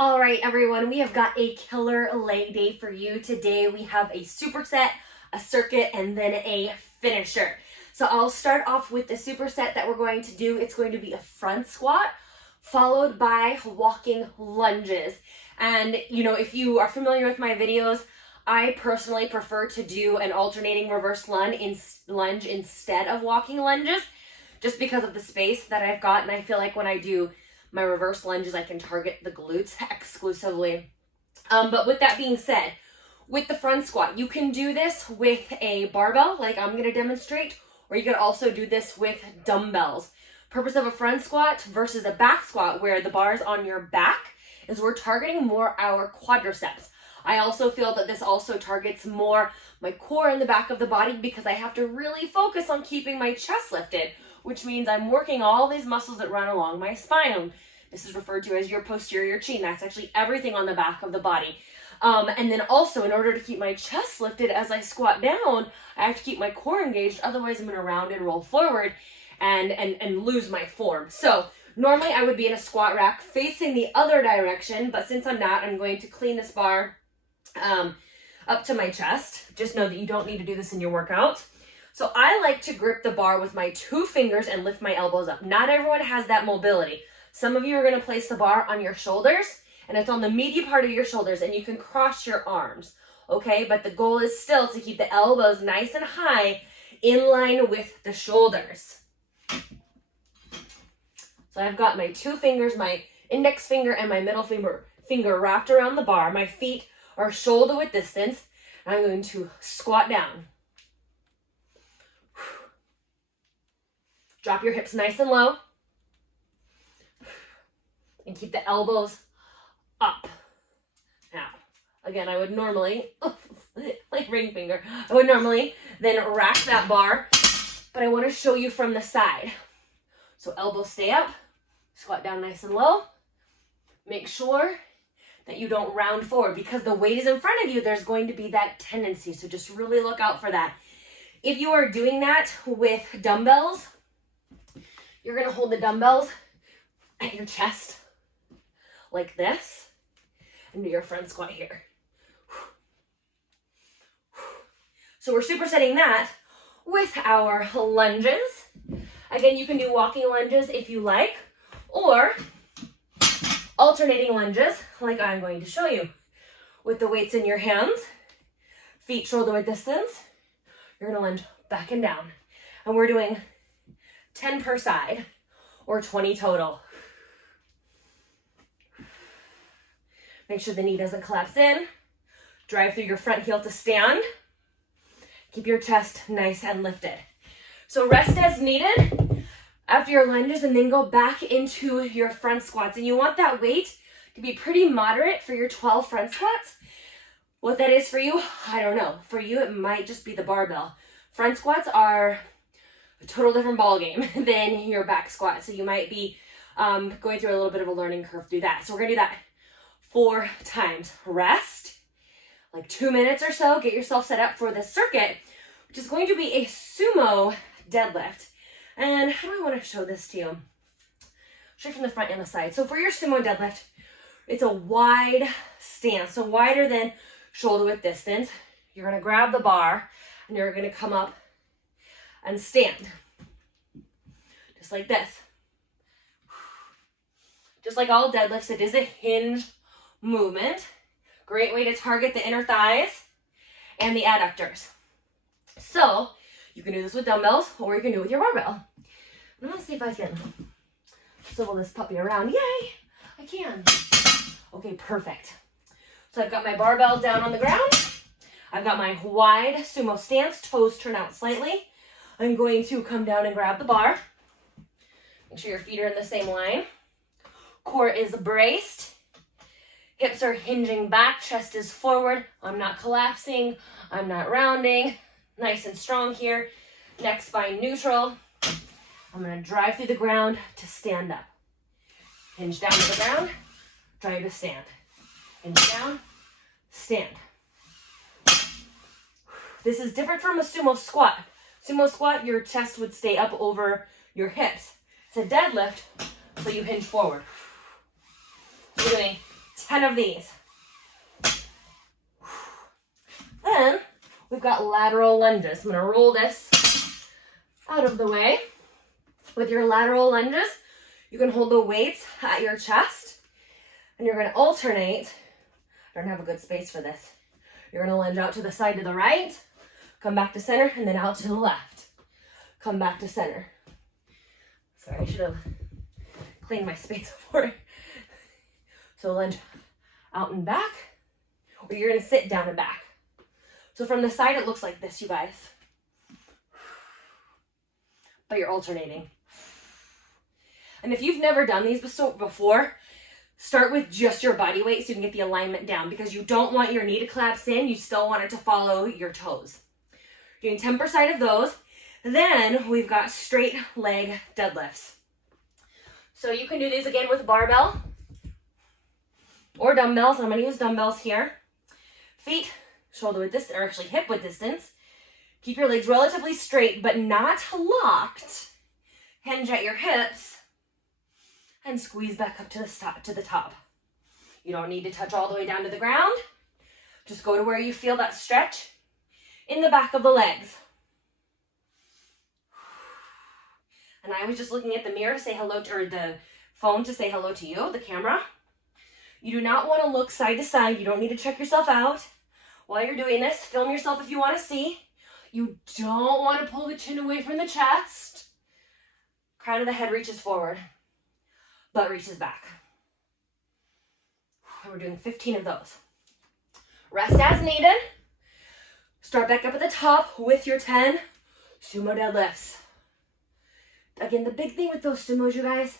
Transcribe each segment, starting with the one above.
All right, everyone, we have got a killer leg day for you. Today we have a superset, a circuit, and then a finisher. So I'll start off with the superset that we're going to do. It's going to be a front squat followed by walking lunges. And you know, if you are familiar with my videos, I personally prefer to do an alternating reverse lunge instead of walking lunges, just because of the space that I've got. And I feel like when I do my reverse lunges, I can target the glutes exclusively. But with that being said, with the front squat, you can do this with a barbell like I'm going to demonstrate, or you could also do this with dumbbells. Purpose of a front squat versus a back squat where the bar is on your back is we're targeting more our quadriceps. I also feel that this also targets more my core in the back of the body because I have to really focus on keeping my chest lifted, which means I'm working all these muscles that run along my spine. This is referred to as your posterior chain. That's actually everything on the back of the body. And then also, in order to keep my chest lifted as I squat down, I have to keep my core engaged. Otherwise, I'm going to round and roll forward and lose my form. So normally I would be in a squat rack facing the other direction, but since I'm not, I'm going to clean this bar up to my chest. Just know that you don't need to do this in your workout. So I like to grip the bar with my 2 fingers and lift my elbows up. Not everyone has that mobility. Some of you are going to place the bar on your shoulders, and it's on the meaty part of your shoulders, and you can cross your arms, okay? But the goal is still to keep the elbows nice and high in line with the shoulders. So I've got my 2 fingers, my index finger and my middle finger wrapped around the bar. My feet are shoulder width distance, and I'm going to squat down. Drop your hips nice and low. And keep the elbows up. Now, again, I would normally, like ring finger, I would normally then rack that bar, but I want to show you from the side. So elbows stay up, squat down nice and low. Make sure that you don't round forward because the weight is in front of you. There's going to be that tendency. So just really look out for that. If you are doing that with dumbbells, you're going to hold the dumbbells at your chest like this and do your front squat here. So we're supersetting that with our lunges. Again, you can do walking lunges if you like, or alternating lunges like I'm going to show you. With the weights in your hands, feet shoulder width distance, you're going to lunge back and down. And we're doing 10 per side or 20 total. Make sure the knee doesn't collapse in. Drive through your front heel to stand. Keep your chest nice and lifted. So rest as needed after your lunges and then go back into your front squats. And you want that weight to be pretty moderate for your 12 front squats. What that is for you, I don't know. For you, it might just be the barbell. Front squats are a total different ballgame than your back squat. So you might be going through a little bit of a learning curve through that. So we're going to do that 4 times. Rest, like 2 minutes or so. Get yourself set up for the circuit, which is going to be a Sumo Deadlift. And how do I want to show this to you? Straight from the front and the side. So for your Sumo Deadlift, it's a wide stance. So wider than shoulder width distance. You're going to grab the bar and you're going to come up and stand. Just like this. Just like all deadlifts, it is a hinge movement. Great way to target the inner thighs and the adductors. So you can do this with dumbbells or you can do it with your barbell. I'm gonna see if I can swivel this puppy around. Yay, I can. Okay, perfect. So I've got my barbell down on the ground. I've got my wide sumo stance, toes turn out slightly. I'm going to come down and grab the bar. Make sure your feet are in the same line. Core is braced. Hips are hinging back, chest is forward. I'm not collapsing, I'm not rounding. Nice and strong here. Neck spine neutral. I'm gonna drive through the ground to stand up. Hinge down to the ground, drive to stand. Hinge down, stand. This is different from a sumo squat. Sumo squat, your chest would stay up over your hips. It's a deadlift, so you hinge forward. So we're doing 10 of these. Then we've got lateral lunges. I'm gonna roll this out of the way. With your lateral lunges, you can hold the weights at your chest and you're gonna alternate. I don't have a good space for this. You're gonna lunge out to the side to the right, come back to center, and then out to the left. Come back to center. Sorry, I should have cleaned my space before. So lunge out and back, or you're gonna sit down and back. So from the side, it looks like this, you guys. But you're alternating. And if you've never done these before, start with just your body weight so you can get the alignment down, because you don't want your knee to collapse in. You still want it to follow your toes. Doing 10% of those. Then we've got straight leg deadlifts. So you can do these again with barbell or dumbbells. I'm going to use dumbbells here. Feet shoulder width distance, or actually hip width distance. Keep your legs relatively straight, but not locked. Hinge at your hips and squeeze back up to the top. You don't need to touch all the way down to the ground. Just go to where you feel that stretch in the back of the legs. And I was just looking at the mirror to say hello to, or the phone to say hello to you, the camera. You do not want to look side to side. You don't need to check yourself out. While you're doing this, film yourself if you want to see. You don't want to pull the chin away from the chest. Crown of the head reaches forward, butt reaches back. And we're doing 15 of those. Rest as needed. Start back up at the top with your 10 sumo deadlifts. Again, the big thing with those sumos, you guys,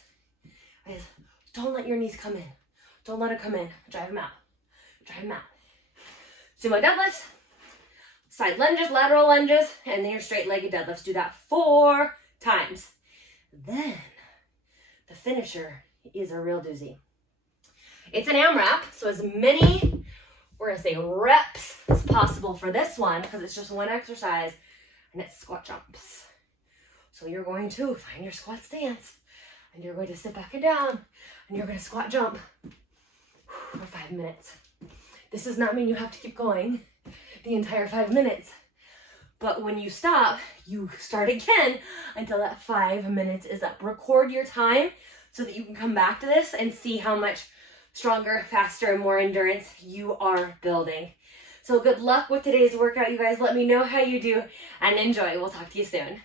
is don't let your knees come in. Don't let it come in. Drive them out. Drive them out. Sumo deadlifts, side lunges, lateral lunges, and then your straight-legged deadlifts. Do that 4 times. Then the finisher is a real doozy. It's an AMRAP, so as many, we're gonna say reps as possible for this one, because it's just one exercise, and it's squat jumps. So you're going to find your squat stance, and you're going to sit back and down, and you're going to squat jump for 5 minutes. This does not mean you have to keep going the entire 5 minutes. But when you stop, you start again until that 5 minutes is up. Record your time so that you can come back to this and see how much stronger, faster, and more endurance you are building. So good luck with today's workout, you guys. Let me know how you do and enjoy. We'll talk to you soon.